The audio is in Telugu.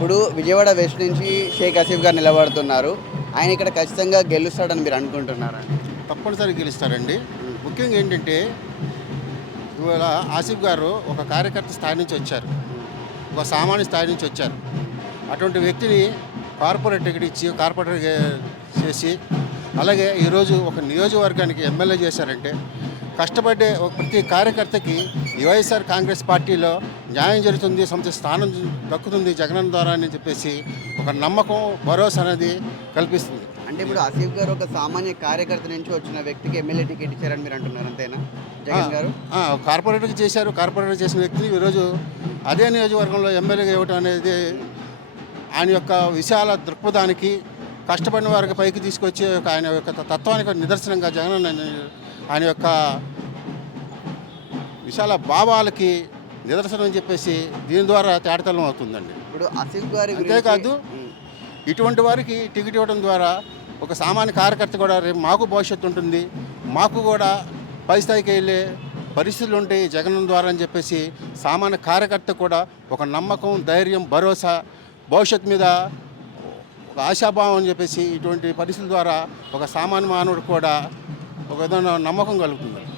ఇప్పుడు విజయవాడ వెస్ట్ నుంచి షేక్ ఆసిఫ్ గారు నిలబడుతున్నారు. ఆయన ఇక్కడ ఖచ్చితంగా గెలుస్తాడని మీరు అనుకుంటున్నారా? తప్పనిసరిగా గెలుస్తారండి. ముఖ్యంగా ఏంటంటే ఇవాళ ఆసిఫ్ గారు ఒక కార్యకర్త స్థాయి నుంచి వచ్చారు, ఒక సామాన్య స్థాయి నుంచి వచ్చారు. అటువంటి వ్యక్తిని కార్పొరేట్ టికెట్ ఇచ్చి కార్పొరేటర్ చేసి అలాగే ఈరోజు ఒక నియోజకవర్గానికి ఎమ్మెల్యే చేశారంటే కష్టపడే ప్రతి కార్యకర్తకి ఈ వైఎస్ఆర్ కాంగ్రెస్ పార్టీలో న్యాయం జరుగుతుంది, సొంత స్థానం దక్కుతుంది జగనన్న ద్వారా అని చెప్పేసి ఒక నమ్మకం భరోసా అనేది కల్పిస్తుంది. అంటే ఇప్పుడు ఆసిఫ్ గారు ఒక సామాన్య కార్యకర్త నుంచి వచ్చిన వ్యక్తికి ఎమ్మెల్యే టికెట్ ఇచ్చారని మీరు అంటున్నారు, అంతేనా? జగన్ గారు కార్పొరేటర్కి చేశారు. కార్పొరేటర్ చేసిన వ్యక్తిని ఈరోజు అదే నియోజకవర్గంలో ఎమ్మెల్యేగా ఇవ్వటం అనేది ఆయన యొక్క విశాల దృక్పథానికి, కష్టపడిన వారికి పైకి తీసుకొచ్చే ఆయన యొక్క తత్వానికి నిదర్శనంగా జగన్ ఆయన యొక్క విశాల భావాలకి నిదర్శనం అని చెప్పేసి దీని ద్వారా తేటతలం అవుతుందండి. ఇప్పుడు ఆసిఫ్ గారి అంతేకాదు ఇటువంటి వారికి టికెట్ ఇవ్వడం ద్వారా ఒక సామాన్య కార్యకర్త కూడా రేపు మాకు భవిష్యత్తు ఉంటుంది, మాకు కూడా పై స్థాయికి వెళ్ళే పరిస్థితులు ఉంటాయి జగన్ ద్వారా అని చెప్పేసి సామాన్య కార్యకర్త కూడా ఒక నమ్మకం, ధైర్యం, భరోసా, భవిష్యత్తు మీద ఒక ఆశాభావం అని చెప్పేసి ఇటువంటి పరిస్థితుల ద్వారా ఒక సామాన్య మానవుడు కూడా ఒక విధంగా నమ్మకం కలుగుతుంది.